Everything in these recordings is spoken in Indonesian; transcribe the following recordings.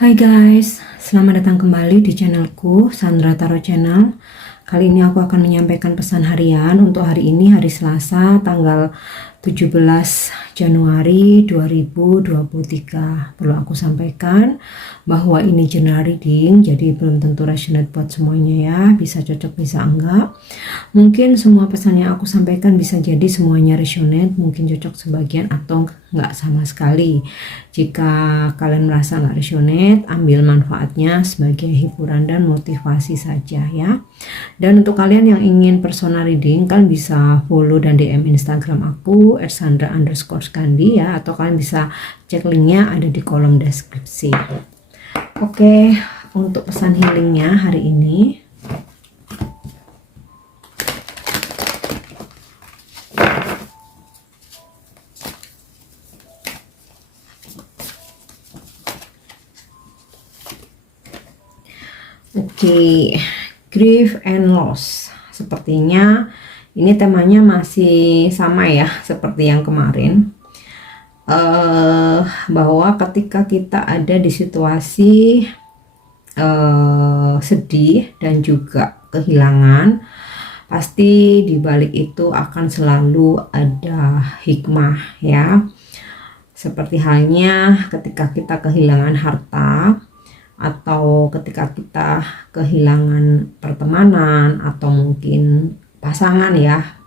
Hai guys, selamat datang kembali di channelku Sandra Tarot Channel. Kali ini aku akan menyampaikan pesan harian untuk hari ini, hari Selasa, tanggal 17 Januari 2023. Perlu aku sampaikan bahwa ini general reading, jadi belum tentu resonate buat semuanya ya. Bisa cocok, bisa enggak. Mungkin semua pesan yang aku sampaikan bisa jadi semuanya resonate, mungkin cocok sebagian atau enggak sama sekali. Jika kalian merasa enggak resonate, ambil manfaatnya sebagai hiburan dan motivasi saja ya. Dan untuk kalian yang ingin personal reading, kalian bisa follow dan DM Instagram aku @sandra_skandi ya, atau kalian bisa cek linknya ada di kolom deskripsi. Oke, untuk pesan healingnya hari ini, grief and loss. Sepertinya ini temanya masih sama ya seperti yang kemarin, bahwa ketika kita ada di situasi sedih dan juga kehilangan, pasti di balik itu akan selalu ada hikmah ya. Seperti halnya ketika kita kehilangan harta, atau ketika kita kehilangan pertemanan, atau mungkin pasangan ya.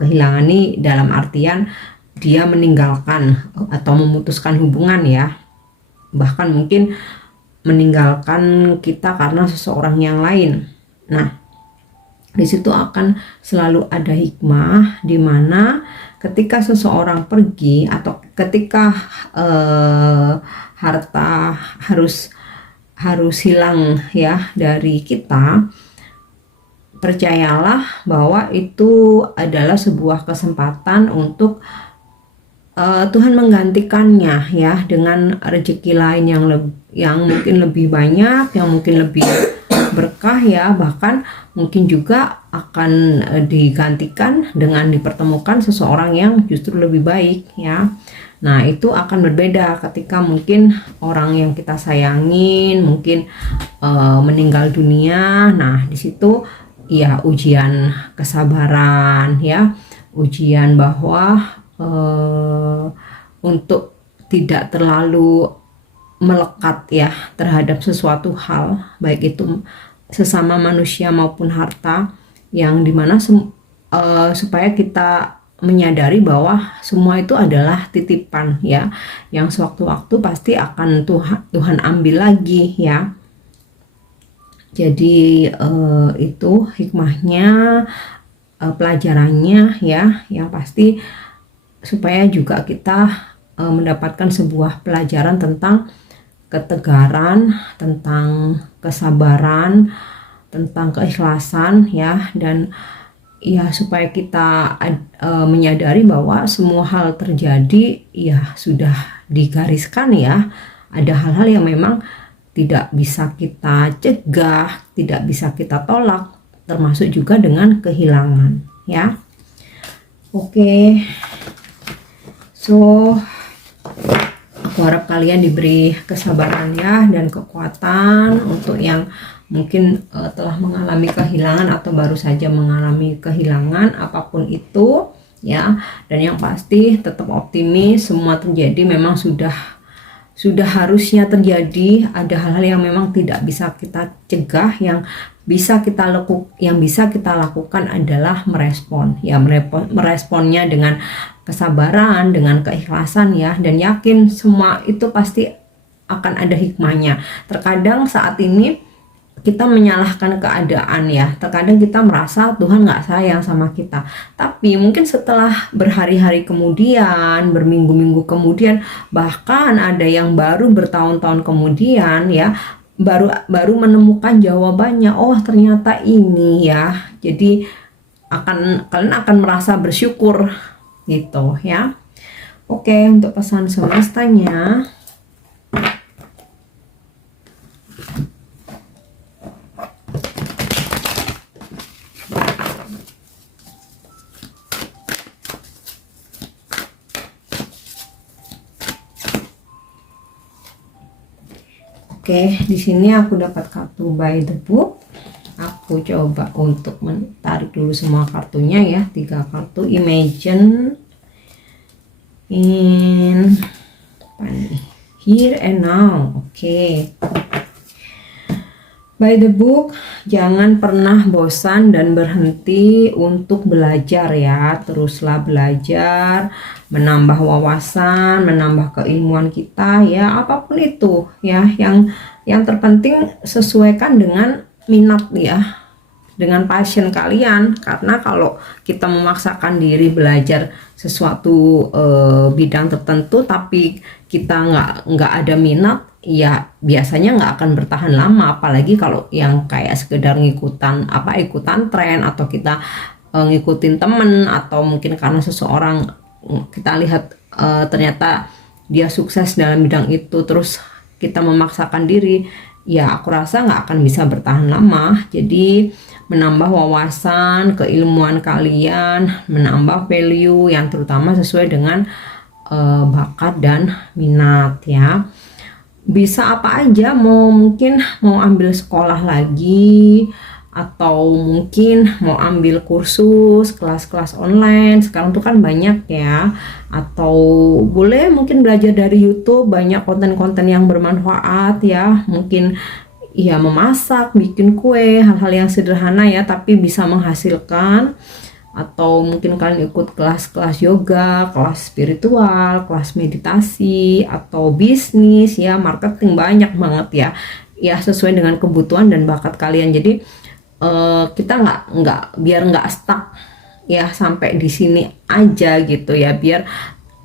Kehilangan ini dalam artian dia meninggalkan atau memutuskan hubungan ya, bahkan mungkin meninggalkan kita karena seseorang yang lain. Nah, di situ akan selalu ada hikmah, di mana ketika seseorang pergi atau ketika harta harus hilang ya dari kita, percayalah bahwa itu adalah sebuah kesempatan untuk Tuhan menggantikannya ya dengan rezeki lain yang mungkin lebih banyak, yang mungkin lebih berkah ya, bahkan mungkin juga akan digantikan dengan dipertemukan seseorang yang justru lebih baik ya. Nah, itu akan berbeda ketika mungkin orang yang kita sayangin mungkin meninggal dunia. Nah, di situ ya ujian kesabaran ya, ujian bahwa untuk tidak terlalu melekat ya terhadap sesuatu hal, baik itu sesama manusia maupun harta, yang dimana supaya kita menyadari bahwa semua itu adalah titipan ya, yang sewaktu-waktu pasti akan Tuhan ambil lagi ya. Jadi itu hikmahnya, pelajarannya ya, yang pasti supaya juga kita mendapatkan sebuah pelajaran tentang ketegaran, tentang kesabaran, tentang keikhlasan ya, dan ya supaya kita menyadari bahwa semua hal terjadi ya sudah digariskan ya. Ada hal-hal yang memang tidak bisa kita cegah, tidak bisa kita tolak, termasuk juga dengan kehilangan ya. Oke. So aku harap kalian diberi kesabaran ya dan kekuatan untuk yang mungkin telah mengalami kehilangan atau baru saja mengalami kehilangan, apapun itu ya. Dan yang pasti tetap optimis, semua terjadi memang sudah harusnya terjadi. Ada hal-hal yang memang tidak bisa kita cegah, yang bisa kita lakukan adalah merespon ya, meresponnya dengan kesabaran, dengan keikhlasan ya, dan yakin semua itu pasti akan ada hikmahnya. Terkadang saat ini kita menyalahkan keadaan ya, terkadang kita merasa Tuhan nggak sayang sama kita, tapi mungkin setelah berhari-hari kemudian, berminggu-minggu kemudian, bahkan ada yang baru bertahun-tahun kemudian ya, baru menemukan jawabannya. Oh, ternyata ini ya. Jadi kalian akan merasa bersyukur gitu ya. Oke, untuk pesan semestanya, Oke, di sini aku dapat kartu by the book. Aku coba untuk menarik dulu semua kartunya ya, 3 kartu. Imagine in here and now. Oke. By the book, jangan pernah bosan dan berhenti untuk belajar ya. Teruslah belajar, menambah wawasan, menambah keilmuan kita ya, apapun itu ya. Yang terpenting sesuaikan dengan minat ya, dengan passion kalian. Karena kalau kita memaksakan diri belajar sesuatu bidang tertentu tapi kita nggak ada minat, ya biasanya nggak akan bertahan lama. Apalagi kalau yang kayak sekedar ikutan tren, atau kita ngikutin temen, atau mungkin karena seseorang kita lihat ternyata dia sukses dalam bidang itu, terus kita memaksakan diri, ya aku rasa nggak akan bisa bertahan lama. Jadi menambah wawasan, keilmuan kalian, menambah value yang terutama sesuai dengan bakat dan minat ya. Bisa apa aja, mungkin mau ambil sekolah lagi, atau mungkin mau ambil kursus, kelas-kelas online, sekarang tuh kan banyak ya. Atau boleh mungkin belajar dari YouTube, banyak konten-konten yang bermanfaat ya. Mungkin ya memasak, bikin kue, hal-hal yang sederhana ya, tapi bisa menghasilkan. Atau mungkin kalian ikut kelas-kelas yoga, kelas spiritual, kelas meditasi, atau bisnis ya, marketing, banyak banget ya. Ya sesuai dengan kebutuhan dan bakat kalian. Jadi kita biar nggak stuck ya sampai di sini aja gitu ya, biar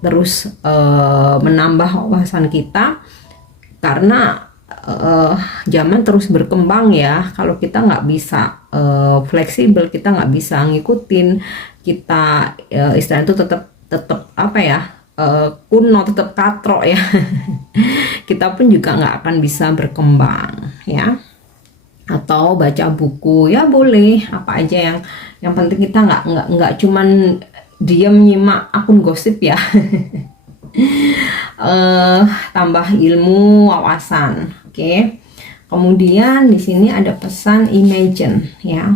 terus menambah wawasan kita. Karena zaman terus berkembang ya. Kalau kita nggak bisa fleksibel, kita nggak bisa ngikutin, kita istilah itu tetap apa ya, kuno, tetap katrok ya. Kita pun juga nggak akan bisa berkembang ya. Atau baca buku ya boleh, apa aja yang penting kita nggak cuman diam nyimak akun gosip ya. Tambah ilmu, wawasan. Oke. Kemudian di sini ada pesan imagine ya.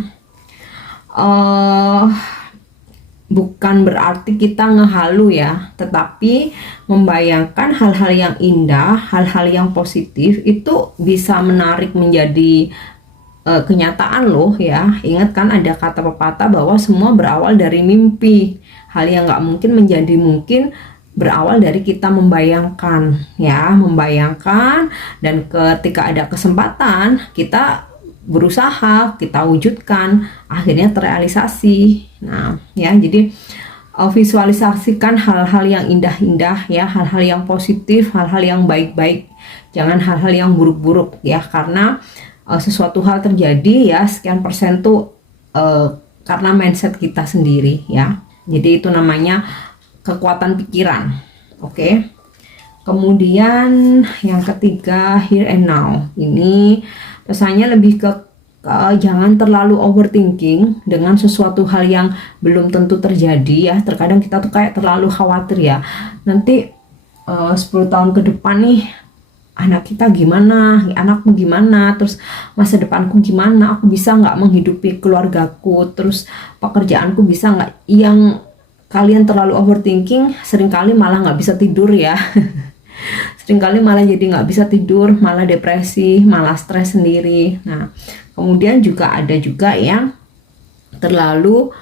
Bukan berarti kita ngehalu ya, tetapi membayangkan hal-hal yang indah, hal-hal yang positif itu bisa menarik menjadi kenyataan loh ya. Ingat kan ada kata pepatah bahwa semua berawal dari mimpi. Hal yang nggak mungkin menjadi mungkin berawal dari kita membayangkan ya, membayangkan, dan ketika ada kesempatan kita berusaha, kita wujudkan, akhirnya terrealisasi. Nah ya, jadi visualisasikan hal-hal yang indah-indah ya, hal-hal yang positif, hal-hal yang baik-baik, jangan hal-hal yang buruk-buruk ya. Karena sesuatu hal terjadi ya, sekian persen tuh karena mindset kita sendiri ya. Jadi itu namanya kekuatan pikiran. Oke. Kemudian yang ketiga, here and now. Ini pesannya lebih ke jangan terlalu overthinking dengan sesuatu hal yang belum tentu terjadi ya. Terkadang kita tuh kayak terlalu khawatir ya. Nanti 10 tahun ke depan nih, anak kita gimana, anakku gimana, terus masa depanku gimana, aku bisa nggak menghidupi keluargaku, terus pekerjaanku bisa nggak. Yang kalian terlalu overthinking, seringkali malah nggak bisa tidur ya. Seringkali malah jadi nggak bisa tidur, malah depresi, malah stres sendiri. Nah kemudian ada juga yang terlalu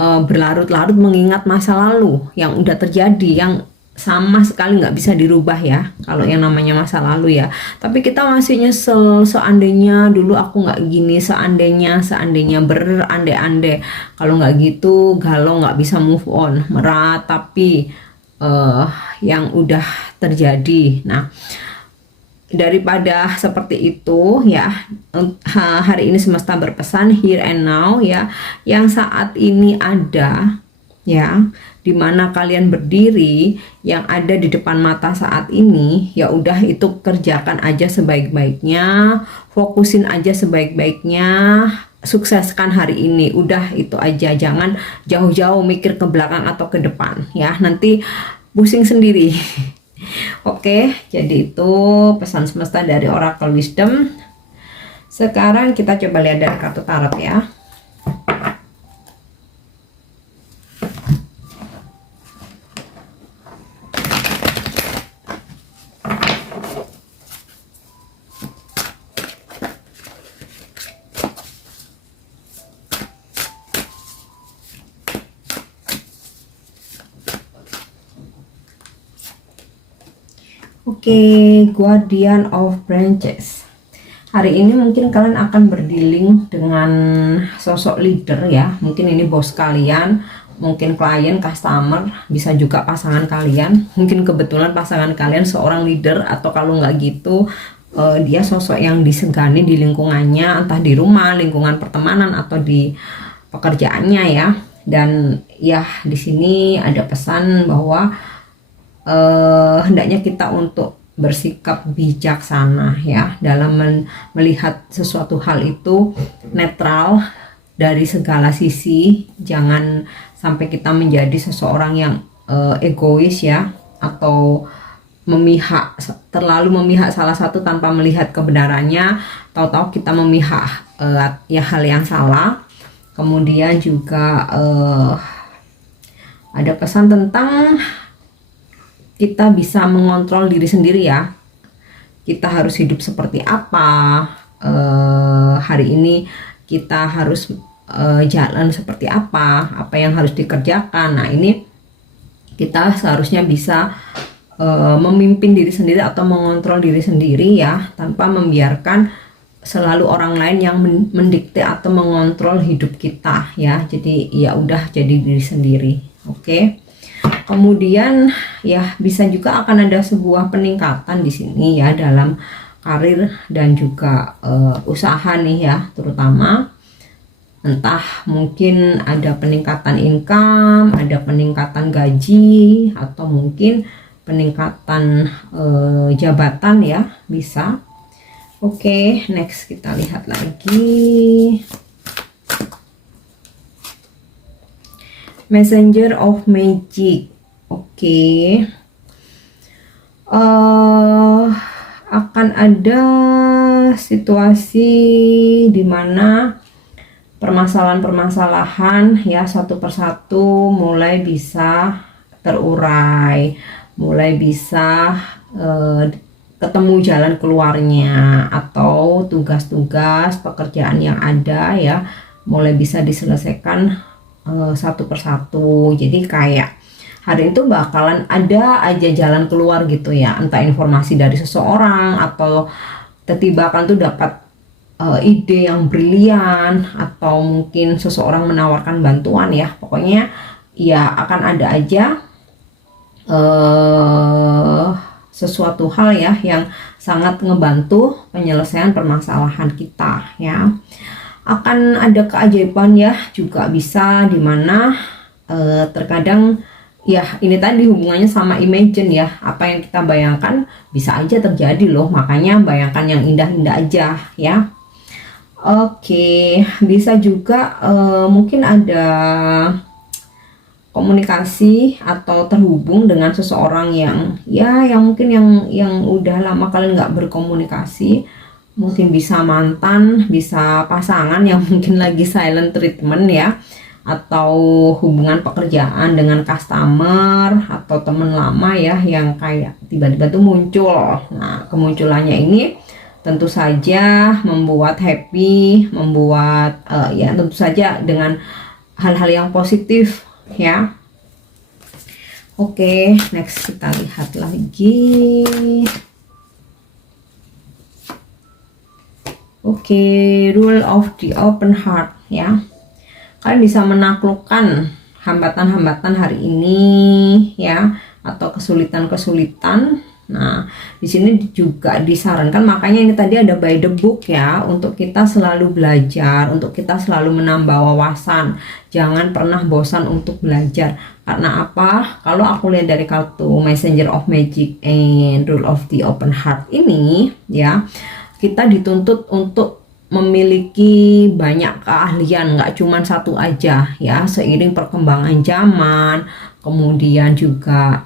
berlarut-larut mengingat masa lalu yang udah terjadi, yang sama sekali nggak bisa dirubah ya kalau yang namanya masa lalu ya. Tapi kita masih nyesel, seandainya dulu aku nggak gini, seandainya berandai-andai, kalau nggak gitu galau, nggak bisa move on, meratapi yang udah terjadi. Nah daripada seperti itu ya, hari ini semesta berpesan here and now ya, yang saat ini ada ya, dimana kalian berdiri, yang ada di depan mata saat ini, ya udah itu kerjakan aja sebaik-baiknya, fokusin aja sebaik-baiknya, sukseskan hari ini, udah itu aja. Jangan jauh-jauh mikir ke belakang atau ke depan ya, nanti pusing sendiri. Oke, jadi itu pesan semesta dari Oracle Wisdom. Sekarang kita coba lihat dari kartu tarot ya. Oke, Guardian of Branches. Hari ini mungkin kalian akan berdealing dengan sosok leader ya. Mungkin ini bos kalian, mungkin klien, customer, bisa juga pasangan kalian. Mungkin kebetulan pasangan kalian seorang leader, atau kalau nggak gitu dia sosok yang disegani di lingkungannya, entah di rumah, lingkungan pertemanan, atau di pekerjaannya ya. Dan ya di sini ada pesan bahwa hendaknya kita untuk bersikap bijaksana ya dalam melihat sesuatu hal itu, netral dari segala sisi. Jangan sampai kita menjadi seseorang yang egois ya, atau terlalu memihak salah satu tanpa melihat kebenarannya. Tahu-tahu kita memihak ya hal yang salah. Kemudian juga ada pesan tentang kita bisa mengontrol diri sendiri ya. Kita harus hidup seperti apa, hari ini kita harus jalan seperti apa yang harus dikerjakan. Nah ini kita seharusnya bisa memimpin diri sendiri atau mengontrol diri sendiri ya, tanpa membiarkan selalu orang lain yang mendikte atau mengontrol hidup kita ya. Jadi ya udah jadi diri sendiri. Oke. Kemudian ya bisa juga akan ada sebuah peningkatan di sini ya dalam karir dan juga usaha nih ya, terutama entah mungkin ada peningkatan income, ada peningkatan gaji, atau mungkin peningkatan jabatan ya, bisa. Oke, next kita lihat lagi. Messenger of Magic. Oke, akan ada situasi di mana permasalahan-permasalahan ya satu persatu mulai bisa terurai, mulai bisa ketemu jalan keluarnya, atau tugas-tugas pekerjaan yang ada ya mulai bisa diselesaikan satu persatu. Jadi kayak hari itu bakalan ada aja jalan keluar gitu ya, entah informasi dari seseorang, atau tiba-tiba kan tuh dapat ide yang brilian, atau mungkin seseorang menawarkan bantuan ya. Pokoknya ya akan ada aja sesuatu hal ya yang sangat ngebantu penyelesaian permasalahan kita ya. Akan ada keajaiban ya juga bisa, dimana terkadang ya ini tadi hubungannya sama imagine ya, apa yang kita bayangkan bisa aja terjadi loh. Makanya bayangkan yang indah-indah aja ya. Oke, bisa juga mungkin ada komunikasi atau terhubung dengan seseorang yang mungkin yang udah lama kalian nggak berkomunikasi. Mungkin bisa mantan, bisa pasangan yang mungkin lagi silent treatment ya, atau hubungan pekerjaan dengan customer atau teman lama ya yang kayak tiba-tiba tuh muncul. Nah, kemunculannya ini tentu saja membuat happy, membuat ya tentu saja dengan hal-hal yang positif ya. Oke, next kita lihat lagi. Oke, rule of the open heart ya. Kalian bisa menaklukkan hambatan-hambatan hari ini ya, atau kesulitan-kesulitan. Nah, di sini juga disarankan, makanya ini tadi ada by the book ya, untuk kita selalu belajar, untuk kita selalu menambah wawasan. Jangan pernah bosan untuk belajar. Karena apa? Kalau aku lihat dari kartu Messenger of Magic and Rule of the Open Heart ini ya, kita dituntut untuk memiliki banyak keahlian, nggak cuma satu aja ya. Seiring perkembangan zaman, kemudian juga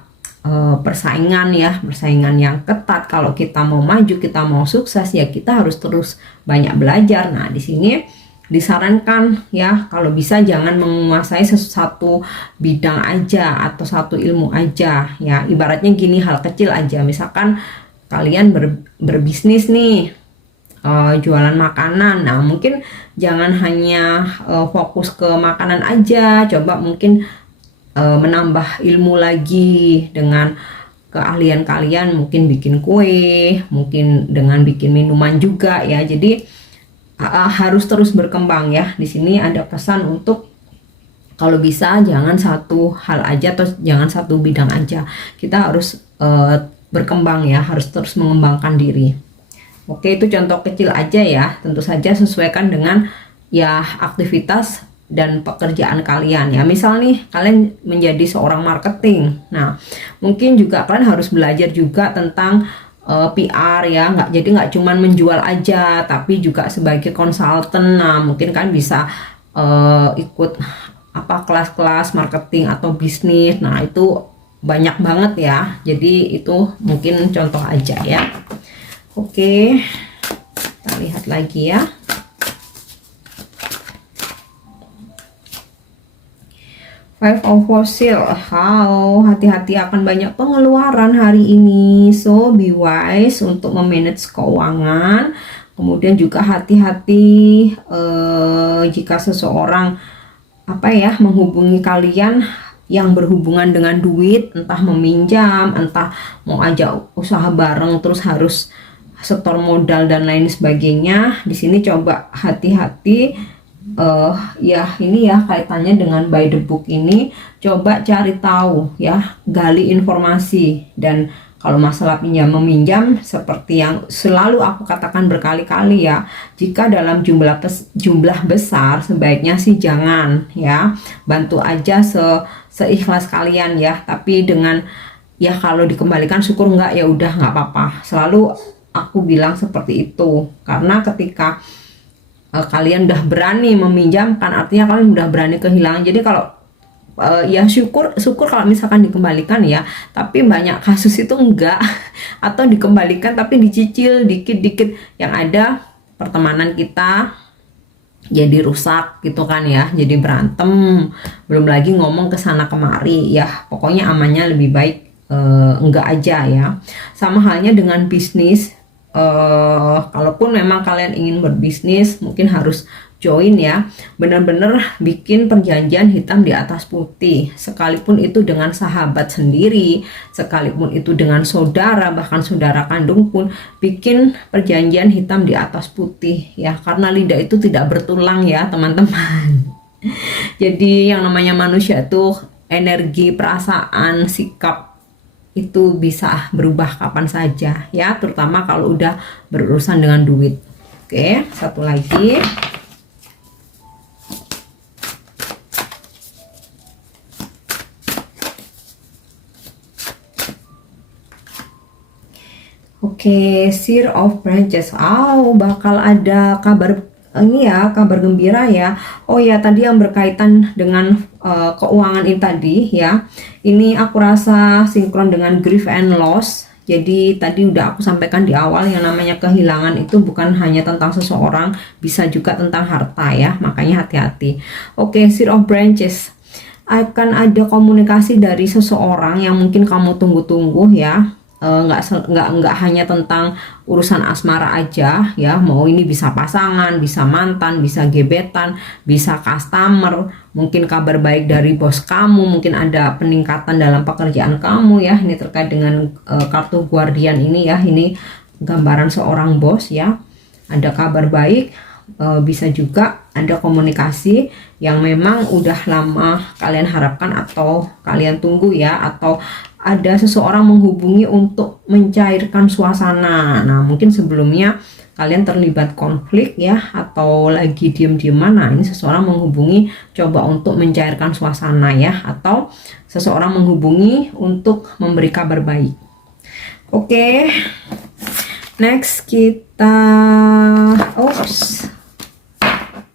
persaingan ya, persaingan yang ketat. Kalau kita mau maju, kita mau sukses ya kita harus terus banyak belajar. Nah, di sini disarankan ya kalau bisa jangan menguasai satu bidang aja atau satu ilmu aja ya. Ibaratnya gini, hal kecil aja, misalkan kalian berbisnis nih, jualan makanan. Nah, mungkin jangan hanya fokus ke makanan aja, coba mungkin menambah ilmu lagi dengan keahlian kalian, mungkin bikin kue, mungkin dengan bikin minuman juga ya. Jadi harus terus berkembang ya. Di sini ada pesan untuk kalau bisa jangan satu hal aja atau jangan satu bidang aja. Kita harus berkembang ya, harus terus mengembangkan diri. Oke, itu contoh kecil aja ya. Tentu saja sesuaikan dengan ya aktivitas dan pekerjaan kalian ya. Misal nih kalian menjadi seorang marketing. Nah, mungkin juga kalian harus belajar juga tentang PR ya. Nggak cuman menjual aja, tapi juga sebagai konsultan. Nah, mungkin kan bisa ikut kelas-kelas marketing atau bisnis. Nah, itu banyak banget ya. Jadi itu mungkin contoh aja ya. Oke, kita lihat lagi ya. Five of Fossil, hati-hati akan banyak pengeluaran hari ini. So be wise untuk memanage keuangan. Kemudian juga hati-hati jika seseorang menghubungi kalian yang berhubungan dengan duit, entah meminjam, entah mau ajak usaha bareng terus harus setor modal dan lain sebagainya. Di sini coba hati-hati. Ini ya kaitannya dengan by the book ini, coba cari tahu ya, gali informasi. Dan kalau masalah pinjam meminjam, seperti yang selalu aku katakan berkali-kali ya, jika dalam jumlah besar sebaiknya sih jangan ya, bantu aja seikhlas kalian ya. Tapi dengan ya kalau dikembalikan syukur, enggak ya udah nggak apa-apa. Selalu aku bilang seperti itu, karena ketika kalian udah berani meminjamkan, artinya kalian udah berani kehilangan. Jadi kalau ya syukur kalau misalkan dikembalikan ya, tapi banyak kasus itu enggak atau dikembalikan tapi dicicil dikit-dikit, yang ada pertemanan kita jadi rusak gitu kan ya, jadi berantem, belum lagi ngomong ke sana kemari ya. Pokoknya amannya lebih baik enggak aja ya. Sama halnya dengan bisnis. Kalaupun memang kalian ingin berbisnis, mungkin harus join ya, benar-benar bikin perjanjian hitam di atas putih, sekalipun itu dengan sahabat sendiri, sekalipun itu dengan saudara, bahkan saudara kandung pun bikin perjanjian hitam di atas putih ya, karena lidah itu tidak bertulang ya teman-teman. Jadi yang namanya manusia itu energi, perasaan, sikap itu bisa berubah kapan saja ya, terutama kalau udah berurusan dengan duit. Oke, satu lagi. Oke, Seer of Branches. Bakal ada kabar ini ya, kabar gembira ya. Oh ya, tadi yang berkaitan dengan keuangan ini tadi ya. Ini aku rasa sinkron dengan grief and loss. Jadi tadi udah aku sampaikan di awal, yang namanya kehilangan itu bukan hanya tentang seseorang, bisa juga tentang harta ya. Makanya hati-hati. Oke, Seer of Branches. Akan ada komunikasi dari seseorang yang mungkin kamu tunggu-tunggu ya. Nggak hanya tentang urusan asmara aja ya, mau ini bisa pasangan, bisa mantan, bisa gebetan, bisa customer, mungkin kabar baik dari bos kamu, mungkin ada peningkatan dalam pekerjaan kamu ya. Ini terkait dengan kartu guardian ini ya, ini gambaran seorang bos ya, ada kabar baik. Bisa juga ada komunikasi yang memang udah lama kalian harapkan atau kalian tunggu ya, atau ada seseorang menghubungi untuk mencairkan suasana. Nah, mungkin sebelumnya kalian terlibat konflik ya, atau lagi diem-dieman. Nah, ini seseorang menghubungi coba untuk mencairkan suasana ya, atau seseorang menghubungi untuk memberi kabar baik. Oke, next kita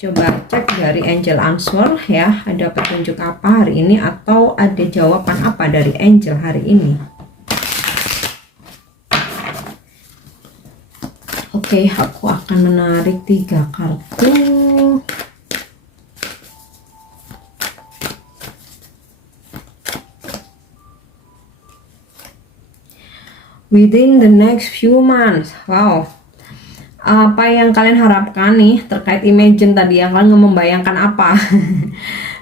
coba cek dari angel answer ya, ada petunjuk apa hari ini atau ada jawaban apa dari angel hari ini. Oke, aku akan menarik 3 kartu. Within the next few months. Wow. Apa yang kalian harapkan nih terkait imagine tadi, yang kalian membayangkan apa?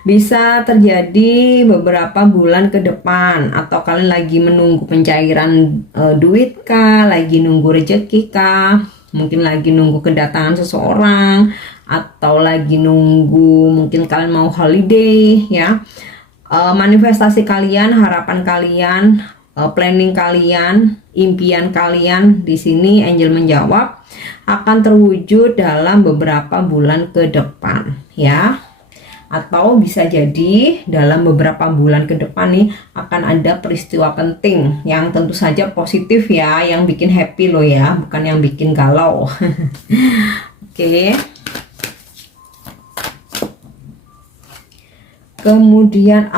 Bisa terjadi beberapa bulan ke depan, atau kalian lagi menunggu pencairan duit kah, lagi nunggu rezeki kah, mungkin lagi nunggu kedatangan seseorang, atau lagi nunggu mungkin kalian mau holiday ya. Manifestasi kalian, harapan kalian, planning kalian, impian kalian di sini Angel menjawab akan terwujud dalam beberapa bulan ke depan ya. Atau bisa jadi dalam beberapa bulan ke depan nih akan ada peristiwa penting yang tentu saja positif ya, yang bikin happy loh ya, bukan yang bikin galau. Oke. Kemudian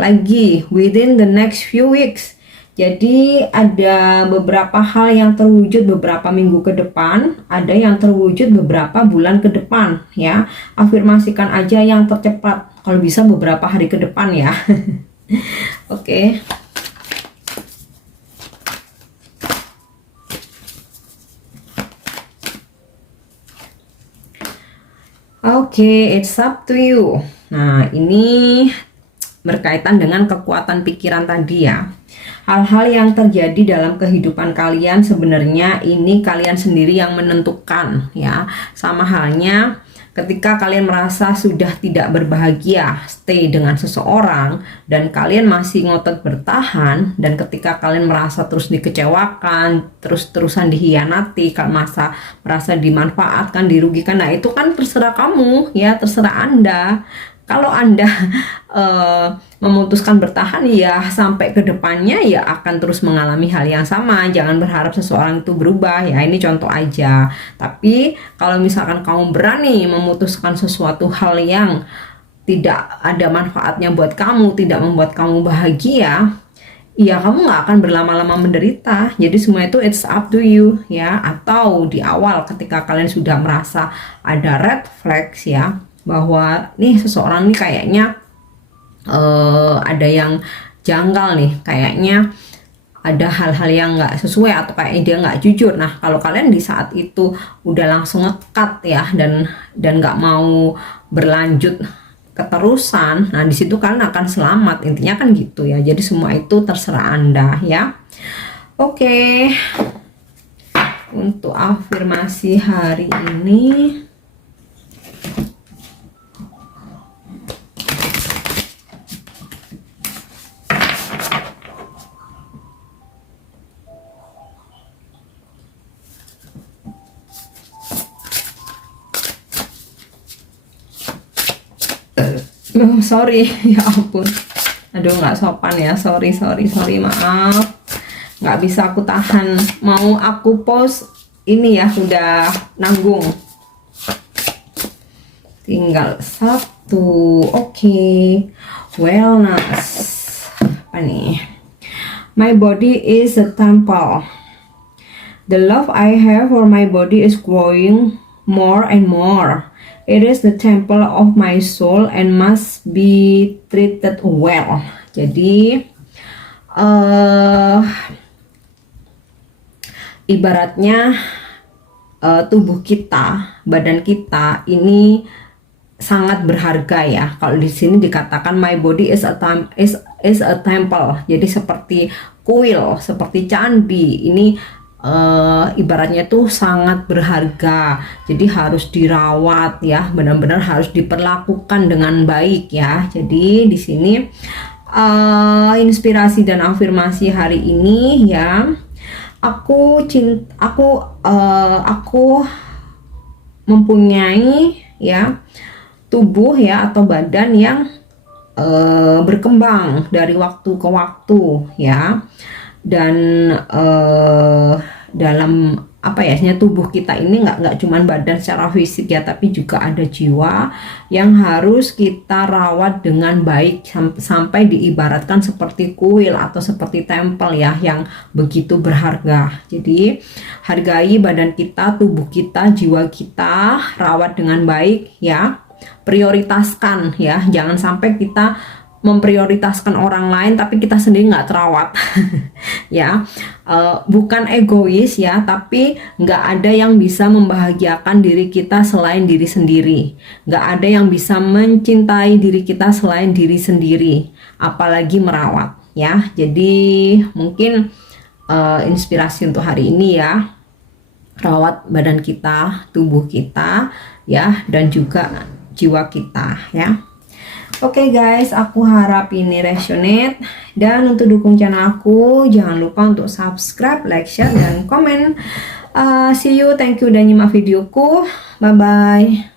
lagi within the next few weeks. Jadi ada beberapa hal yang terwujud beberapa minggu ke depan, ada yang terwujud beberapa bulan ke depan ya. Afirmasikan aja yang tercepat, kalau bisa beberapa hari ke depan ya. Oke. Oke, it's up to you. Nah, ini berkaitan dengan kekuatan pikiran tadi ya. Hal-hal yang terjadi dalam kehidupan kalian sebenarnya ini kalian sendiri yang menentukan ya. Sama halnya ketika kalian merasa sudah tidak berbahagia stay dengan seseorang dan kalian masih ngotot bertahan, dan ketika kalian merasa terus dikecewakan, terus-terusan dihianati, merasa dimanfaatkan, dirugikan, nah itu kan terserah kamu ya, terserah Anda. Kalau Anda memutuskan bertahan ya sampai ke depannya ya akan terus mengalami hal yang sama. Jangan berharap seseorang itu berubah ya, ini contoh aja. Tapi kalau misalkan kamu berani memutuskan sesuatu hal yang tidak ada manfaatnya buat kamu, tidak membuat kamu bahagia, ya kamu nggak akan berlama-lama menderita. Jadi semua itu it's up to you ya. Atau di awal ketika kalian sudah merasa ada red flags ya, bahwa nih seseorang nih kayaknya ada yang janggal nih, kayaknya ada hal-hal yang nggak sesuai atau kayaknya dia nggak jujur. Nah, kalau kalian di saat itu udah langsung ngekat ya dan nggak mau berlanjut keterusan, nah di situ kalian akan selamat, intinya kan gitu ya. Jadi semua itu terserah Anda ya. Oke. Untuk afirmasi hari ini, sorry ya ampun, aduh nggak sopan ya, sorry maaf, nggak bisa aku tahan, mau aku post ini ya, udah nanggung, tinggal satu. Oke. Wellness, apa nih, my body is a temple, the love I have for my body is growing more and more. It is the temple of my soul and must be treated well. Jadi ibaratnya tubuh kita, badan kita ini sangat berharga ya. Kalau di sini dikatakan my body is a temple. Jadi seperti kuil, seperti candi. Ini ibaratnya tuh sangat berharga, jadi harus dirawat ya, benar-benar harus diperlakukan dengan baik ya. Jadi di sini inspirasi dan afirmasi hari ini ya, aku mempunyai ya tubuh ya atau badan yang berkembang dari waktu ke waktu ya. Dan dalam apa ya, tubuh kita ini nggak cuman badan secara fisik ya, tapi juga ada jiwa yang harus kita rawat dengan baik sampai diibaratkan seperti kuil atau seperti tempel ya, yang begitu berharga. Jadi hargai badan kita, tubuh kita, jiwa kita, rawat dengan baik ya, prioritaskan ya, jangan sampai kita memprioritaskan orang lain tapi kita sendiri nggak terawat. Ya, bukan egois ya, tapi nggak ada yang bisa membahagiakan diri kita selain diri sendiri, nggak ada yang bisa mencintai diri kita selain diri sendiri, apalagi merawat ya. Jadi mungkin inspirasi untuk hari ini ya, rawat badan kita, tubuh kita ya, dan juga jiwa kita ya. Oke guys, aku harap ini resonate, dan untuk dukung channel aku jangan lupa untuk subscribe, like, share, dan komen. See you, thank you udah nyimak videoku, bye bye.